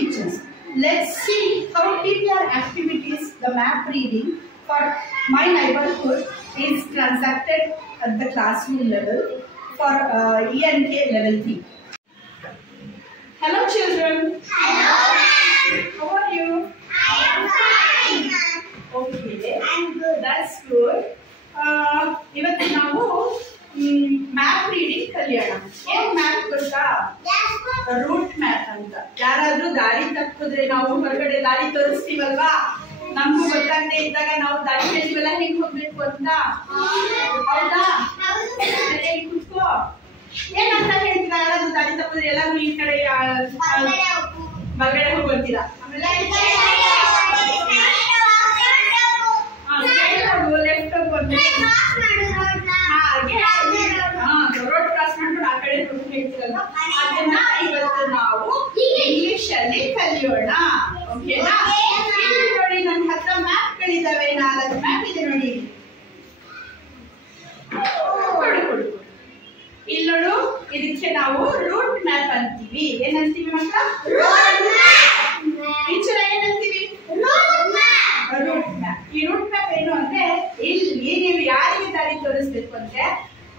teachers. Let's see how TPR activities, the map reading for my neighborhood is transacted at the classroom level for ENK level 3. Hello children. Hello. How are you? I am fine. Okay. I'm good. That's good. ಇವತ್ತು ನಾವು map reading ಕಲಿಯೋಣ. ಏನ್ map ಗೊತ್ತಾ? Route map ಅಂತ. ಯಾರಾದ್ರೂ ದಾರಿ ತಪ್ಪಿದ್ರೆ ನಾವು ಹೊರಗಡೆ ದಾರಿ ತೋರಿಸ್ತೀವಲ್ವಾ, ನಮಗೂ ಗೊತ್ತಾಗದೆ ಇದ್ದಾಗ ನಾವು ದಾರಿ ಕೇಳಿವಲ್ಲ ಹೆಂಗ್ ಹೋಗ್ಬೇಕು ಅಂತ. ಹೌದಾ? ಕುತ್ಕೋ. ಏನಂತ ಹೇಳ್ತೀರಾ? ಯಾರಾದ್ರೂ ದಾರಿ ತಪ್ಪಿದ್ರೆ ಎಲ್ಲಾದ್ರೂ ಈ ಕಡೆ ಹೊರಗಡೆ ಹೋಗ್ತೀರಾ? ಆಮೇಲೆ ಲೆಫ್ಟ್ ರೋಡ್ ಕ್ರಾಸ್ ಮಾಡ್ಕೊಂಡು ಆ ಕಡೆ ಹೇಳ್ತೀರಲ್ಲ, ಅದನ್ನ ಇವತ್ತು ನಾವು ಇಂಗ್ಲಿಷ್ ಅಲ್ಲಿ ಕಲಿಯೋಣ. ಓಕೆನಾ? ನೋಡಿ, ನನ್ನ ಹತ್ರ ಮ್ಯಾಪ್ ಗಳಿದಾವೆ, 4 ಮ್ಯಾಪ್ ಇದೆ ನೋಡಿ. ಇಲ್ಲಿ ನೋಡು, ಇದಕ್ಕೆ ನಾವು ರೂಟ್ ಮ್ಯಾಪ್ ಅಂತೀವಿ. ಏನಂತೀವಿ ಮಕ್ಕಳ? ಏನಂತೀವಿ? Route map. ಈ ರೂಟ್ ಮ್ಯಾಪ್ ಏನು ಅಂದ್ರೆ, ಇಲ್ಲಿ ನೀವು ಯಾರಿಗೆ ದಾರಿ ತೋರಿಸ್ಬೇಕು ಅಂದ್ರೆ,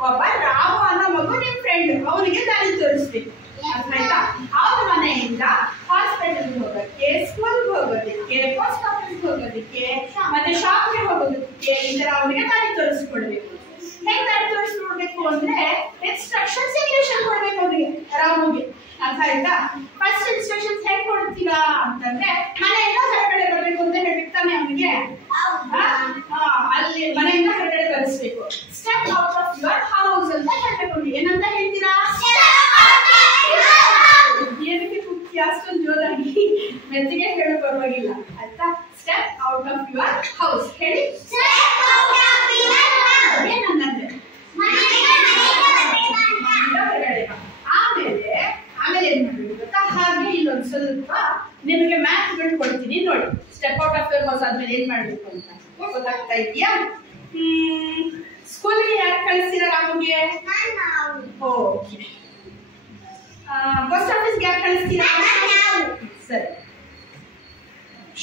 ಒಬ್ಬ ರಾಮ ಅನ್ನೋ ಮಗು ನಿಮ್ ಫ್ರೆಂಡ್, ಅವನಿಗೆ ದಾರಿ ತೋರಿಸ್ಬೇಕು. ಆಯ್ತಾ? ಅವ್ರ ಮನೆಯಿಂದ ಹಾಸ್ಪಿಟಲ್ ಹೋಗೋದಕ್ಕೆ, ಸ್ಕೂಲ್ ಹೋಗೋದಕ್ಕೆ, ಪೋಸ್ಟ್ ಆಫೀಸ್ ಹೋಗೋದಕ್ಕೆ, ಮತ್ತೆ ಶಾಪ್ಗೆ ಹೋಗೋದಕ್ಕೆ, ಈ ತರ ಅವನಿಗೆ ದಾರಿ ತೋರಿಸ್ಕೊಡ್ಬೇಕು. ಹೇಗೆ ದಾರಿ ತೋರಿಸ್ಕೊಡ್ಬೇಕು ಅಂದ್ರೆ, ಇನ್ಸ್ಟ್ರಕ್ಷನ್ಸ್ ಇಂಗ್ಲಿಷ್ ಅಲ್ಲಿ ಕೊಡ್ಬೇಕು ಅವನಿಗೆ, ರಾಮುಗೆ. ಅರ್ಥ ಆಯ್ತಾ? ಫಸ್ಟ್ ಇನ್ಸ್ಟ್ರಕ್ಷನ್ಸ್ ಹೇಗೆ ಕೊಡ್ತೀರಾ ಅಂತಂದ್ರೆ, ಮನೆಯಿಂದ ಹೊರಗಡೆ ಬರಬೇಕು ಅಂತ ಹೇಳ್ಬೇಕು ತಾನೆ ಅವನಿಗೆ. ಅಲ್ಲಿ ಮನೆಯಿಂದ ಹೊರಗಡೆ ಬರೆಸ್ಬೇಕು. Step out of your house ಅಂತ ಹೇಳ್ಬೇಕು ಅವನಿಗೆ. ಏನಂತ ಹೇಳ್ತೀರಾ? ಏನಕ್ಕೆ ಕುಕ್ಕಿ ಅಷ್ಟೊಂದು ಜೋರಾಗಿ ಮೆತ್ತಿಗೆ ಹೇಳು, ಪರವಾಗಿಲ್ಲ. ಆಯ್ತಾ? Step out of your house ಹೇಳಿ. ಏನಂದ್ರೆ ಆಮೇಲೆ ಏನ್ ಮಾಡ್ಬೇಕು ಗೊತ್ತಾ? ಹಾಗೆ ಇಲ್ಲೊಂದು ಸ್ವಲ್ಪ ನಿಮಗೆ ಮ್ಯಾಪ್ಗಳು ಕೊಡ್ತೀನಿ ನೋಡಿ. Step out of your house ಆದ್ಮೇಲೆ ಏನ್ ಮಾಡ್ಬೇಕು ಅಂತ ಗೊತ್ತಾಗ್ತಾ ಇದೆಯಾ? ಸ್ಕೂಲ್ಗೆ ಯಾರು ಕಳಿಸ್ತೀರಾ ರಾಮುಗೆ? ಓಕೆ. ಪೋಸ್ಟ್ ಆಫೀಸ್ಗೆ ಯಾರು ಕಳಿಸ್ತೀರಾ? ಸರಿ.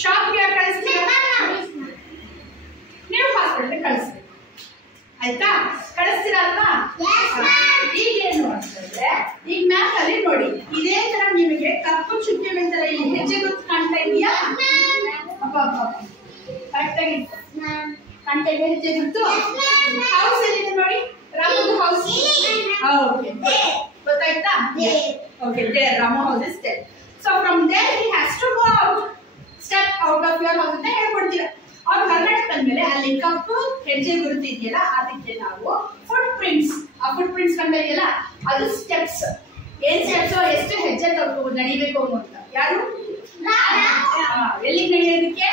ಶಾಪ್ಗೆ ಯಾರು ಕಳಿಸ್ತೀರಾ? ನೀವು ಹಾಸ್ಪಿಟಲ್ಗೆ ಕಳಿಸ್ಬೇಕು. ಆಯ್ತಾ? ಕಳಿಸ್ತೀರಾ ಅಲ್ವಾ? ಈಗ ಏನು ಅಂತಂದ್ರೆ, ಈಗ ಮ್ಯಾಪ್ ಅಲ್ಲಿ ನೋಡಿ, ಇದೇ ತರ ನಿಮಗೆ ಕಪ್ಪು ಚುಕ್ಕೆಗಳ ತರ ಇಲ್ಲಿ ಹೆಜ್ಜೆ ಗುರುತು ಕಾಣ್ತಾ ಇದೆಯಾ? ಕರೆಕ್ಟ್ ಆಗಿ ಕಾಣ್ತಾ ಇದೆ ಹೆಜ್ಜೆ ಗುರುತು. ಹೌಸ್ ಎಲ್ಲಿದೆ ನೋಡಿ, ರಾಮು ಹೌಸ್. ಓಕೆ, ಗೊತ್ತಾಯ್ತಾ? Okay, there Ramu house is there. So from there he has to go out. Step out of your house ಅಂತ ಹೇಳ್ಕೊಡ್ತೀರಾ. ಅವ್ರು ಹೊರಗಡೆ ಬಂದ್ಮೇಲೆ ಅಲ್ಲಿ ಕಪ್ಪು ಹೆಜ್ಜೆ ಗುರುತು ಇದೆಯಲ್ಲ, ಅದಕ್ಕೆ ನಾವು ಫುಟ್ ಪ್ರಿಂಟ್ಸ್. ಆ ಫುಟ್ ಪ್ರಿಂಟ್ಸ್ ಕಂಡ ಇದೆಯಲ್ಲ, ಅದು ಸ್ಟೆಪ್ಸ್. ಏನ್ ಸ್ಟೆಪ್ಸ್? ಎಷ್ಟು ಹೆಜ್ಜೆ ನಡಿಬೇಕು ಅಂತ. ಯಾರು? ಎಲ್ಲಿಗೆ ನಡೆಯೋದಕ್ಕೆ?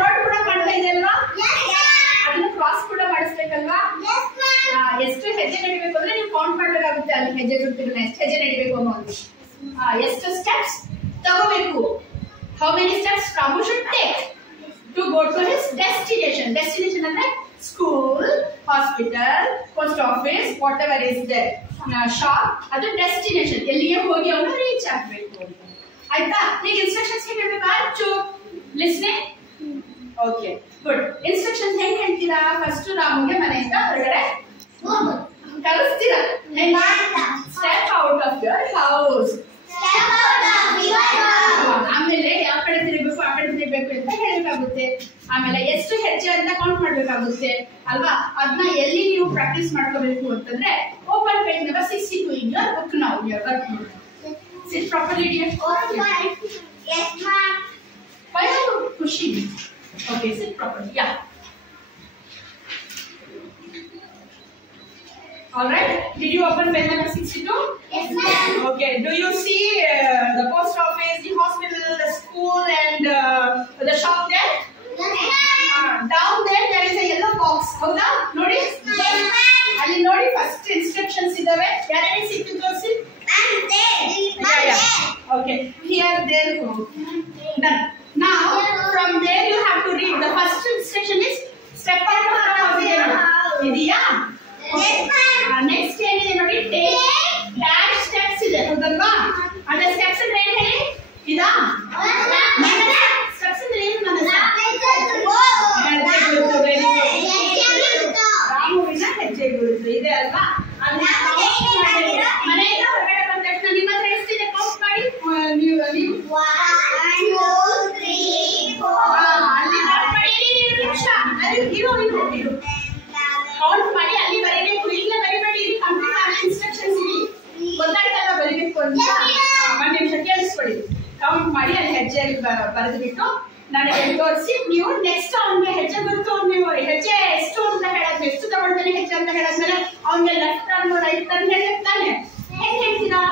ರೋಡ್ ಕೂಡ ಕಾಣ್ತಾ ಇದೆಯಲ್ವಾ? ಅದನ್ನ ಕ್ರಾಸ್ ಕೂಡ ಮಾಡಿಸ್ಬೇಕಲ್ವಾ? ಎಷ್ಟು ಹೆಜ್ಜೆ ನಡಿಬೇಕು ಅಂದ್ರೆ ನೀವು ಕೌಂಟ್ ಮಾಡ್ಬೇಕಾಗುತ್ತೆ. ಅಲ್ಲಿ ಹೆಜ್ಜೆ ಗುರುತಿನ ಎಷ್ಟು ಹೆಜ್ಜೆ ನಡಿಬೇಕು ಅನ್ನೋದು, ಎಷ್ಟು ಸ್ಟೆಪ್ಸ್ ತಗೋಬೇಕು. How many steps Ramu should take to go to his destination? Destination ಅಂದ್ರೆ school, hospital, post office, whatever is there, shop. ಅದು destination. ಎಲ್ಲಿಗೆ ಹೋಗಿ ಅವನು ರೀಚ್ ಆಗಬೇಕು ಅಂತ. ಆಯ್ತಾ? ಈಗ ಇನ್ಸ್ಟ್ರಕ್ಷನ್ಸ್ ಹೇಗೆ ಹೇಳ್ಬೇಕು? ಆಚು ಲಿಸ್ನಿಂಗ್. Okay, good. ಇನ್ಸ್ಟ್ರಕ್ಷನ್ಸ್ ಹೇಗೆ ಹೇಳ್ತೀರಾ? ಫಸ್ಟ್ ರಾಮುಗೆ ಮನೆಯಿಂದ ಹೊರಗಡೆ ಕಳಿಸ್ತೀರಾ. Step out of your house. ಆಮೇಲೆ ಯಾವ ಕಡೆ ತಿರುಗಬೇಕು, ಆ ಕಡೆ ತಿರುಗಬೇಕು ಅಂತ ಹೇಳಬೇಕಾಗುತ್ತೆ. ಆಮೇಲೆ ಎಷ್ಟು ಹೆಜ್ಜೆ ಅಂತ ಕೌಂಟ್ ಮಾಡ್ಬೇಕಾಗುತ್ತೆ ಅಲ್ವಾ? ಅದನ್ನ ಎಲ್ಲಿ ನೀವು ಪ್ರಾಕ್ಟೀಸ್ ಮಾಡ್ಕೋಬೇಕು ಅಂತಂದ್ರೆ, open page number 62 in your book now. Your work book. Sit properly, dear. Yes, ma'am. Why are you pushing? Okay, sit properly. Yeah. All right. Did you open page number 62? Yes, ma'am. Okay. Do you see the post office, the hospital, the school, and the shop there? Yes, ma'am. Down there is a yellow box. ಹೌದಾ? ನೋಡಿ. Yes, ma'am. ಅಲ್ಲಿ ನೋಡಿ first instructions ಇದಾವೆ. ಯಾರಿಗೆ ಸಿಕ್ಕಿತು ತೋರಿಸಿ. Okay. Here, there. Done. Now, from there you have to read. The first instruction is step out of the house. ಇದೆಯಾ? Yes, ma'am. Next ಏನಿದೆ ನೋಡಿ, take dash ಬರೆದ್ಬಿಟ್ಟು ನನಗೆ ತೋರಿಸಿ ನೀವು ನೆಕ್ಸ್ಟ್ ಅವನಿಗೆ ಹೆಜ್ಜೆ ಗೊತ್ತು ನೀವು ಹೆಜ್ಜೆ ಎಷ್ಟು ಅಂತ ಹೇಳಾದ್ಮೇಲೆ ಎಷ್ಟು ತಗೊಳ್ತಾನೆ ಹೆಜ್ಜೆ ಅಂತ ಹೇಳಾದ್ಮೇಲೆ ಅವನಿಗೆ ಲೆಫ್ಟ್ ಟರ್ನ್ ರೈಟ್ ಟರ್ನ್ ಹೇಳ್ತಾನೆ ಹೇಗೆ ಹೇಳ್ತೀರಾ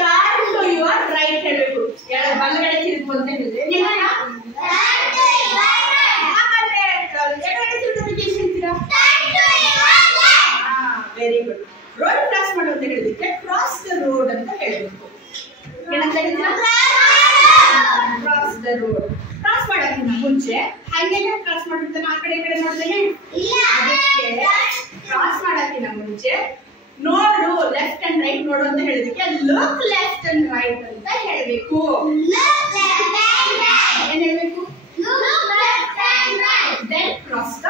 ಟರ್ನ್ ಟು ಯುವರ್ ರೈಟ್ ಹೇಳ್ಬೇಕು ಬಲಗಡೆ ತಿರುಗು ಅಂತ ಹೇಳಿದ್ರೆ ನೀವು ಹಾಗಾದ್ರೆ ಎಡಗಡೆ ತಿರುಗೋದಕ್ಕೆ ಏನು ಹೇಳ್ತೀರಾ ವೆರಿ ಗುಡ್ ರೋಡ್ ಕ್ರಾಸ್ ಮಾಡು ಅಂತ ಹೇಳಿದಕ್ಕೆ ಕ್ರಾಸ್ ದ ರೋಡ್ ಅಂತ ಹೇಳಬೇಕು ಏನಂತ ಹೇಳ್ತೀರಾ ಕ್ರಾಸ್ ದ ರೋಡ್ ಕ್ರಾಸ್ ಮಾಡೋಕ್ಕಿಂತ ಮುಂಚೆ ಹಾಗೆ ಕ್ರಾಸ್ ಮಾಡಿರ್ತಾನೆ ಆ ಕಡೆ ಈ ಕಡೆ ನೋಡ್ತೇನೆ ಅದಕ್ಕೆ ಕ್ರಾಸ್ ಮಾಡೋಕ್ಕಿಂತ ಮುಂಚೆ ನೋಡು ಲೆಫ್ಟ್ ಅಂಡ್ ರೈಟ್ ನೋಡು ಅಂತ ಹೇಳಿದಕ್ಕೆ ಲುಕ್ ಲೆಫ್ಟ್ ಅಂಡ್ ರೈಟ್ ಅಂತ ಹೇಳಬೇಕು ಏನ್ ಹೇಳ್ಬೇಕು then cross the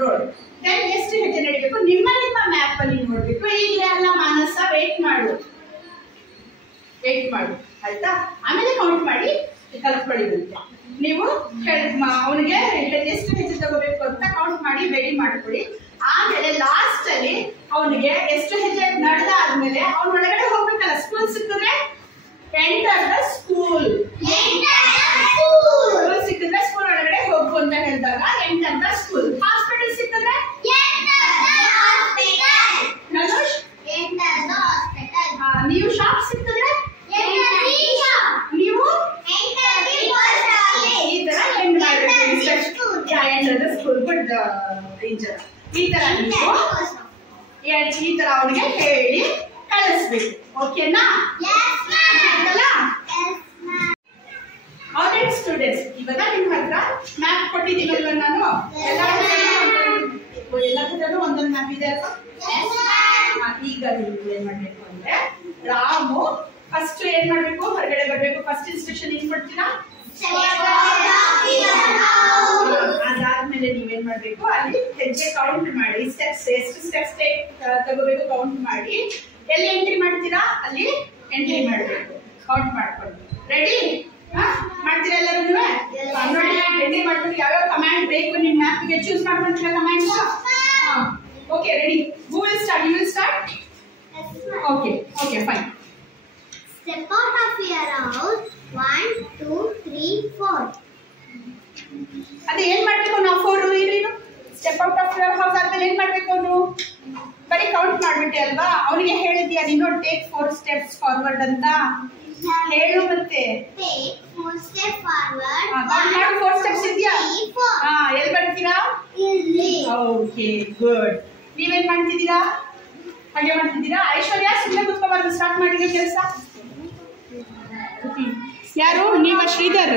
road then ಎಷ್ಟು ಹೆಜ್ಜೆ ನಡಿಬೇಕು ನಿಮ್ಮ ಮ್ಯಾಪ್ ಅಲ್ಲಿ ನೋಡ್ಬೇಕು ಈಗ ಎಲ್ಲ ಮಾನಸ ವೇಟ್ ಮಾಡು ಆಯ್ತಾ ಆಮೇಲೆ ಕೌಂಟ್ ಮಾಡಿ ಕಲ್ತ್ಕೊಳ್ಳಿದಂತೆ ನೀವು ಅವನಿಗೆ ಎಷ್ಟು ಹೆಜ್ಜೆ ತಗೋಬೇಕು ಅಂತ ಕೌಂಟ್ ಮಾಡಿ ರೆಡಿ ಮಾಡ್ಕೊಳ್ಳಿ ಆಮೇಲೆ ಲಾಸ್ಟ್ ಅಲ್ಲಿ ಅವನಿಗೆ ಎಷ್ಟು ಹೆಜ್ಜೆ ನಡೆದ ಆದ್ಮೇಲೆ ಅವನ ಒಳಗಡೆ ಹೋಗ್ಬೇಕಲ್ಲ ಸ್ಕೂಲ್ ಸಿಕ್ಕಿದ್ರೆ ಎಂಟರ್ ದ ಸ್ಕೂಲ್ ಸಿಕ್ಕಿದ್ರೆ ಸ್ಕೂಲ್ ಒಳಗಡೆ ಹೋಗು ಅಂತ ಹೇಳಿದಾಗ ಎಂಟರ್ ದ ಸ್ಕೂಲ್ ಹಾಸ್ಪಿಟಲ್ ಸಿಕ್ಕಿದ್ರೆ ನೀವು ಶಾಪ್ ಸಿಕ್ಕಿದ್ರೆ ನೀವು ಈ ತರ ಎಂಡ್ ಮಾಡಬೇಕು ಎಂಟರ್ ದ ಸ್ಕೂಲ್ ಗುಡ್ ಈ ತರ ನೀವು ಈ ತರ ಅವನಿಗೆ ಹೇಳಿ ಕಳಿಸ್ಬೇಕು ಓಕೆನಾ ಆಲ್ರೈಟ್ ಸ್ಟೂಡೆಂಟ್ಸ್ ಇವಾಗ ನಿಮ್ಮ ಹತ್ರ ಮ್ಯಾಪ್ ಕೊಟ್ಟಿದ್ದೀನಲ್ವ ನಾನು ಎಲ್ಲ ಒಂದೊಂದು ಮ್ಯಾಪ್ ಇದೆ ಅಲ್ವಾ ಈಗ ನೀವು ಏನ್ ಮಾಡ್ಬೇಕು ಅಂದ್ರೆ ರಾಮು ಫಸ್ಟ್ ಏನ್ ಮಾಡ್ಬೇಕು ಹೊರಗಡೆ ಬರ್ಬೇಕು ಫಸ್ಟ್ ಇನ್ಸ್ಟ್ರಕ್ಷನ್ ಏನ್ ಕೊಡ್ತೀರಾ ಅದಾದ್ಮೇಲೆ ನೀವೇನ್ ಮಾಡ್ಬೇಕು ಅಲ್ಲಿ ಹೆಜ್ಜೆ ಕೌಂಟ್ ಮಾಡಿ ಸ್ಟೆಪ್ಸ್ ಎಷ್ಟು ಸ್ಟೆಪ್ಸ್ ತಗೋಬೇಕು ಕೌಂಟ್ ಮಾಡಿ ಎಲ್ಲಿ ಎಂಟ್ರಿ ಮಾಡ್ತೀರಾ ಅಲ್ಲಿ ಎಂಟ್ರಿ ಮಾಡ್ಬೇಕು ಕೌಂಟ್ ಮಾಡ್ಕೊಂಡು ರೆಡಿ ಮಾಡ್ತೀರಾ ಎಲ್ಲರೂ ನೋಡಿ ಎಂಟ್ರಿ ಮಾಡ್ಕೊಂಡು ಯಾವ್ಯಾವ ಕಮಾಂಡ್ ಬೇಕು ನಿಮ್ ಮ್ಯಾಪ್ಗೆ ಚೂಸ್ ಮಾಡ್ಕೊಂತೀರಾ command okay ready who will start you will start okay fine Step out of your house 1 2 3 4 ಅದೇ ಏನ್ ಮಾಡ್ಬೇಕು ನಾವು 4 ಇರೇನು step out of your house ಆದ್ಮೇಲೆ ಏನ್ ಮಾಡ್ಬೇಕು ಅವನು ಬರೀ ಕೌಂಟ್ ಮಾಡ್ಬಿಟ್ಟೆ ಅಲ್ವಾ ಅವನಿಗೆ ಹೇಳಿದ್ಯಾ ನೀನು ಟೇಕ್ 4 ಸ್ಟೆಪ್ಸ್ ಫಾರ್ವರ್ಡ್ ಅಂತ ಹೇಳು ಮತ್ತೆ take 4 step forward ಕೌಂಟ್ ಮಾಡು 4 ಸ್ಟೆಪ್ಸ್ ಇದೆಯಾ ಎಲ್ಲಿ ಬರ್ತೀರಾ ಇಲ್ಲಿ ಓಕೆ ಗುಡ್ ನೀವೇನ್ ಮಾಡ್ತಿದ್ದೀರಾ ಹಾಗೆ ಮಾಡ್ತಿದ್ದೀರಾ ಐಶ್ವರ್ಯ ಸುಮ್ಮನೆ ಕೂತ್ಕೋಬಾರ್ದು ಸ್ಟಾರ್ಟ್ ಮಾಡಿರೋ ಕೆಲಸ ಯಾರು ನೀವ ಶ್ರೀಧರ್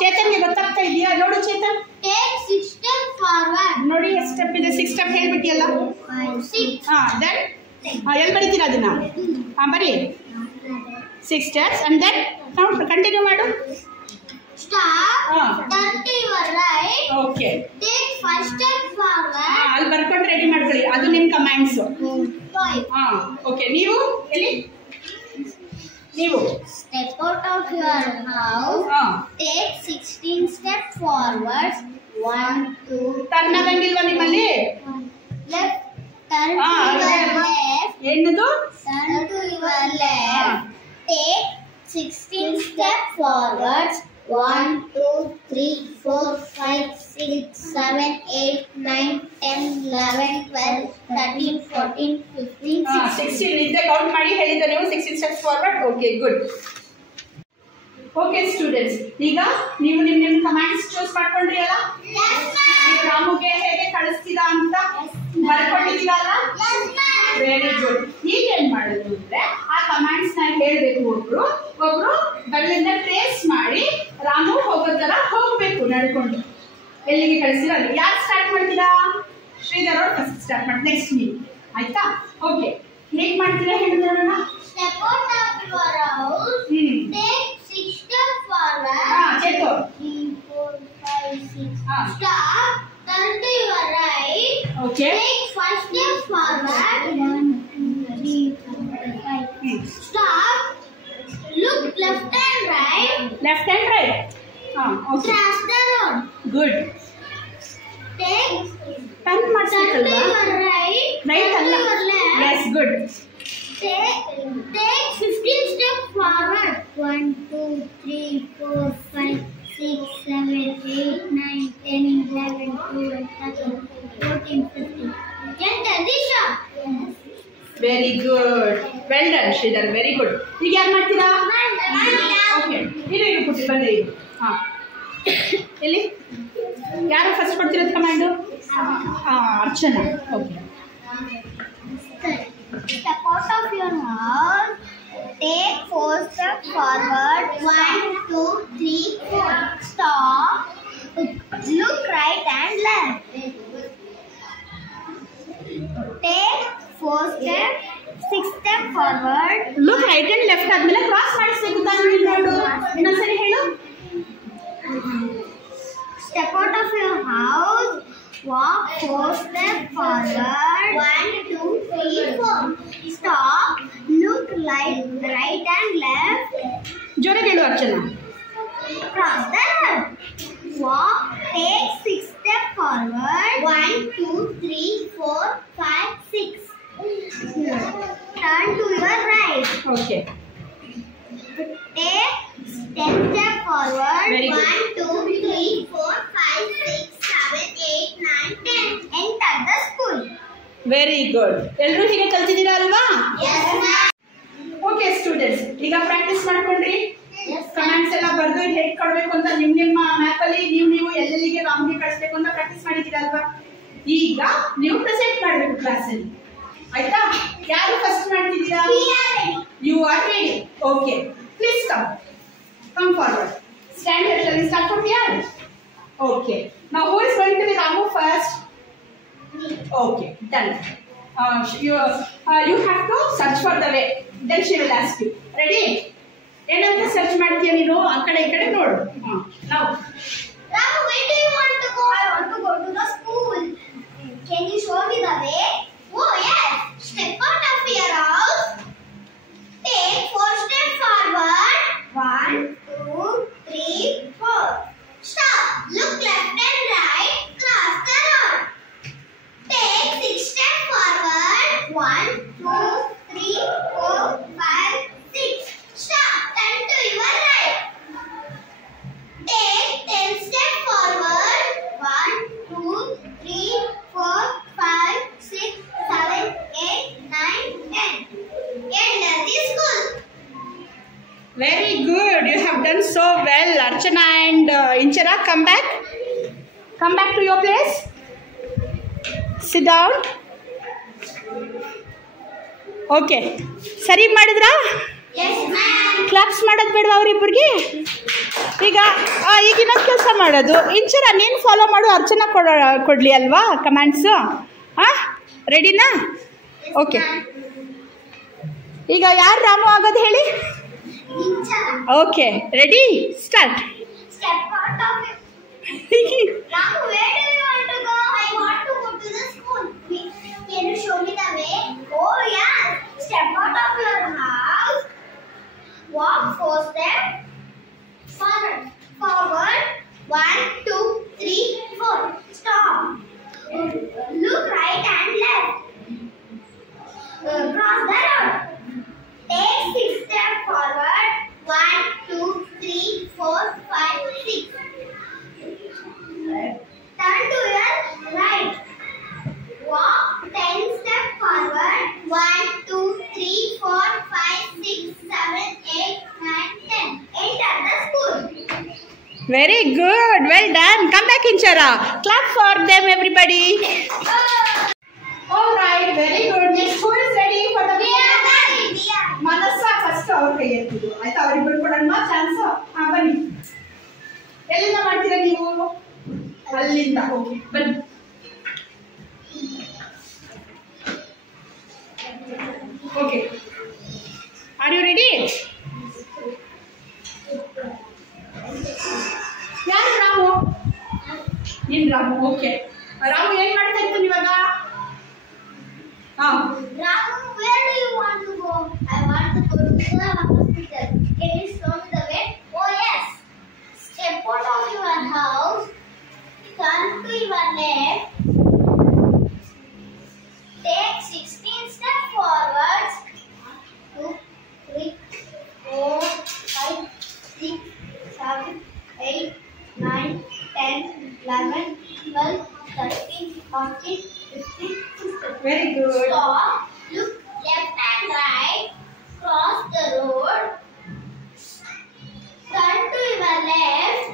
ಚೇತನ್ಗೆ ಗೊತ್ತಾಗ್ತಾ ಇದೆಯಾ ನೋಡು ಚೇತನ್ ನೋಡಿ ಎಷ್ಟು ಸ್ಟೆಪ್ ಇದೆ 6 ಸ್ಟೆಪ್ ಹೇಳ್ಬಿಟ್ಟಿಯಲ್ಲ ದೆನ್ ಎಲ್ಲಿ ಬರೀತೀರಾ ಅದನ್ನ ಬರೀ 6 ಸ್ಟೆಪ್ಸ್ ಅಂಡ್ ದೆನ್ ಕಂಟಿನ್ಯೂ ಮಾಡು ಓಕೆ ಅಲ್ಲಿ ಬರ್ಕೊಂಡು ರೆಡಿ ಮಾಡ್ಕೊಳ್ಳಿ ಅದು ನಿಮ್ ಕಮಾಂಡ್ಸ್ ಓಕೆ ನೀವು ಎಲ್ಲಿ ನೀವು step out of your house take 16 steps forward 1 2 turn ಆಗಂಗಿಲ್ವಾ ನಿಮ್ಮಲ್ಲಿ left turn to your left ಏನದು turn to your left take 16 steps forward 1 2 3 4 5 6 7 8 9 10 11 12 13 14 15 16 ನಿದ್ದೆ ಕೌಂಟ್ ಮಾಡಿ ಹೇಳಿದ್ದೆ ನೀವು 16 steps forward okay good okay students ಈಗ ನೀವು ನಿಮ್ಮ ಕಮಾಂಡ್ಸ್ ಚೂಸ್ ಮಾಡ್ಕೊಂಡ್ರಿ ಅಲ್ಲ ನೀವು ರಾಮುಗೆ ಹೇಗೆ ಕಳಿಸ್ತೀರಾ ಅಂತ ಬರ್ಕೊಂಡಿದ್ದೀರಲ್ಲ ವೆರಿ ಗುಡ್ ಈಗ ಏನ್ ಮಾಡೋದು ಅಂದ್ರೆ ಆ ಕಮಾಂಡ್ಸ್ ನ ಹೇಳ್ಬೇಕು ಒಬ್ರು ಬರಲಿಂದ ಟ್ರೇಸ್ ಮಾಡಿ ರಾಮು ಹೋಗೋ ತರ ಹೋಗ್ಬೇಕು ನಡ್ಕೊಂಡು ಎಲ್ಲಿಗೆ ಕಳಿಸ್ತೀರಾ ಅಲ್ಲಿ ಯಾರು ಸ್ಟಾರ್ಟ್ ಮಾಡ್ತೀರಾ ಶ್ರೀಧರ್ ಅವ್ರು ಫಸ್ಟ್ ಸ್ಟಾರ್ಟ್ ಮಾಡಿ ನೆಕ್ಸ್ಟ್ ನೀವು ಆಯ್ತಾ ಓಕೆ ಹೇಗ್ ಮಾಡ್ತೀರಾ ಹೇಳಿ ನೋಡೋಣ step out of your house take 6 steps forward Chethu 3 4 5 6 stop turn to your right okay take 5 steps forward 1 2 3 4 5 stop look left and right okay cross the road good take turn to your right ಅಲ್ಲ your left yes good take Take 15 steps forward. 1, 2, 3, 4, 5, 6, 7, 8, 9, 10, 11, 12, 13, 14, 15. Enter Disha. Very good. Well done Shridhar, very good. ಈಗ ಯಾರು ಮಾಡ್ತೀರಾ? Okay, ಇರು ಪುಟ್ಟಿ ಬಂದೆ. ಹಾಂ, ಎಲ್ಲಿ ಯಾರು ಫಸ್ಟ್ ಕೊಡ್ತಿರೋದು command? Archana. Okay. Step out of your house. Take 4 steps forward. 1, 2, 3, 4. Stop. Look right and left. Take 4 steps. 6 steps forward. Look right and left ಆದ್ಮೇಲೆ ಕ್ರಾಸ್ ಮಾಡಿಸ್ಬೇಕು ತಾನು. ನೋಡು, ಇನ್ನೊಂದ್ಸರಿ ಹೇಳು. Step out of your house. Walk 4 steps forward. 1, 2, 3, 4. Stop. Look right and left. ಜೋರಾಗಿ ಹೇಳು Archana. Cross the road. Walk. Take 6 steps forward. 1, 2, 3, 4, 5, 6. Turn to your right. Okay. Take 10 steps forward. Very good. 1, 2, 3, 4, 5, 6, 7, 8, 9, 10. Enter the school. Very good. ಎಲ್ಲರೂ ಹೀಗೆ ಕಲ್ತಿದ್ದೀರಾ ಅಲ್ವಾ? Yes, ma'am. Okay students, ಈಗ practice ಮಾಡ್ಕೊಂಡ್ರಿ. Yes, comments ಎಲ್ಲ ಬರ್ದು ಹೇಗೆ ಕೊಡ್ಬೇಕು ಅಂತ ನಿಮ್ಮ ಮ್ಯಾಪಲ್ಲಿ ನೀವು ಎಲ್ಲೆಲ್ಲಿಗೆ ರಾಮ್ಗೆ ಕಳಿಸ್ಬೇಕು ಅಂತ ಪ್ರಾಕ್ಟೀಸ್ ಮಾಡಿದ್ದೀರಾ ಅಲ್ವಾ? ಈಗ ನೀವು ಪ್ರೆಸೆಂಟ್ ಮಾಡಬೇಕು ಕ್ಲಾಸಲ್ಲಿ, ಆಯ್ತಾ? ಯಾರು ಫಸ್ಟ್ ಮಾಡ್ತಿದ್ದೀರಾ? You are ready. Okay, please come forward. Stand here. Shall we start from here? Okay. Now who is going to be Ramu first? Okay, done. You have to search for the way. Then she will ask you. Ready? ಏನಂತ search ಮಾಡ್ತೀಯ ನೀನು? ಆ ಕಡೆ ಈ ಕಡೆ ನೋಡು. Now Ramu, where do you want to go? I want to go to the school. Can you show me the way? Oh yes. Step out of your house. Take 4 steps forward. 1, 2, 3, 4. Stop. Look left and right. Cross the road. Take 6 steps forward. 1, 2, 3, 4, 5, 6. Stop. Turn to your right. Take 10 steps forward. 1, 2, 3, 4, 5, 6, 7, 8, 9, 10. Enter the school. very good. You have done so well. Archana and Inchara, come back. Come back to your place. Sit down. Okay. ಸರಿ ಮಾಡಿದ್ರಾ? Yes, ma'am. Claps ಮಾಡೋದು ಬೇಡವಾ ಅವರಿಬ್ಬರಿಗೆ? ಈಗ ಇನ್ನೊಂದು ಕೆಲಸ ಮಾಡೋದು. ಇಂಚರ ನೀನು follow ಮಾಡು, ಅರ್ಚನಾ ಕೊಡಲಿ ಅಲ್ವಾ ಕಮೆಂಟ್ಸು? ಹಾಂ, ರೆಡಿನಾ? ಓಕೆ. ಈಗ ಯಾರು ರಾಮು ಆಗೋದು ಹೇಳಿ? Inchara. Okay, ready, start. Step out of it. Ramu, where do you want to go? I want to go to the school. Can you show me the way? Oh yeah. Step out of your house. Walk 4 steps. Forward. 1, 2, 3, 4. Stop. Look right and left. Cross the road. Take 6 steps forward. 1, 2, 3, 4, 5, 6. Turn to your right. Walk 10 steps forward. 1, 2, 3, 4, 5, 6, 7, 8, 9, 10. Enter the school. Very good, well done. Come back Inchara. Clap for them everybody. All right, very good. Next who is ready for the ಮನಸ್ಸ first ಅವ್ರ ಕೈ ಎತ್ತಿದ್ದು, ಆಯ್ತಾ? ಅವ್ರಿಬ್ಬರು ಕೊಡೋಣ chance. ಹಾಂ, ಬನ್ನಿ. ಎಲ್ಲಿಂದ ಮಾಡ್ತೀರಾ ನೀವು? ಅಲ್ಲಿಂದ. ಓಕೆ, ಬನ್ನಿ. Okay, are you ready? ಯಾರು ರಾಮು? ನೀನು ರಾಮು. ಓಕೆ, ರಾಮು ಏನ್ ಮಾಡ್ತಾ ಇರ್ತೀನಿ ಇವಾಗ? ಹಾಂ, Ramu, where do you want to go? I want to go to the hospital. Can you show me the way? Oh yes. Step out of your house. Turn to your left. Take 16 steps forward. 2 40, 50, 60. Very good. Stop, look left and right, cross the road, turn to your left,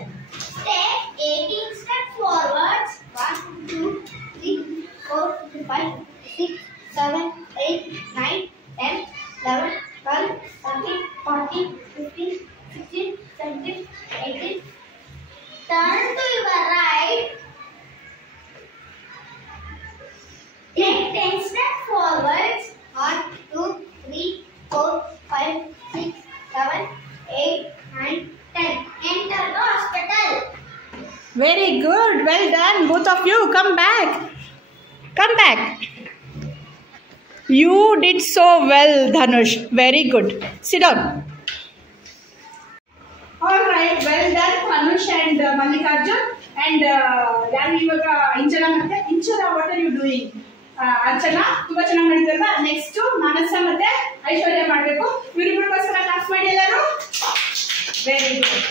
take 18 steps forwards. 1, 2, 3, 4, 5, 6, 7, 8, 9, 10, 11, 12, 13, 14, 15, 16, 17, 18. Turn to your right. Take 10 steps forwards. 1, 2, 3, 4, 5, 6, 7, 8, 9, 10. Enter the hospital. Very good. Well done. Both of you. Come back. Come back. You did so well, Dhanush. Very good. Sit down. All right. Well done, Dhanush and Mallikarjun. And ಯಾರು ಇವಾಗ ಇಂಚನ ಮತ್ತೆ Inchana what are you doing? Archana ತುಂಬಾ ಚೆನ್ನಾಗಿ ಮಾಡಿದ್ರಲ್ವಾ? Next ಮಾನಸ ಮತ್ತೆ ಐಶ್ವರ್ಯ ಮಾಡಬೇಕು. ಇವರಿಬ್ಬರಿಗೋಸ್ಕರ class ಮಾಡಿ ಎಲ್ಲರೂ. Very good.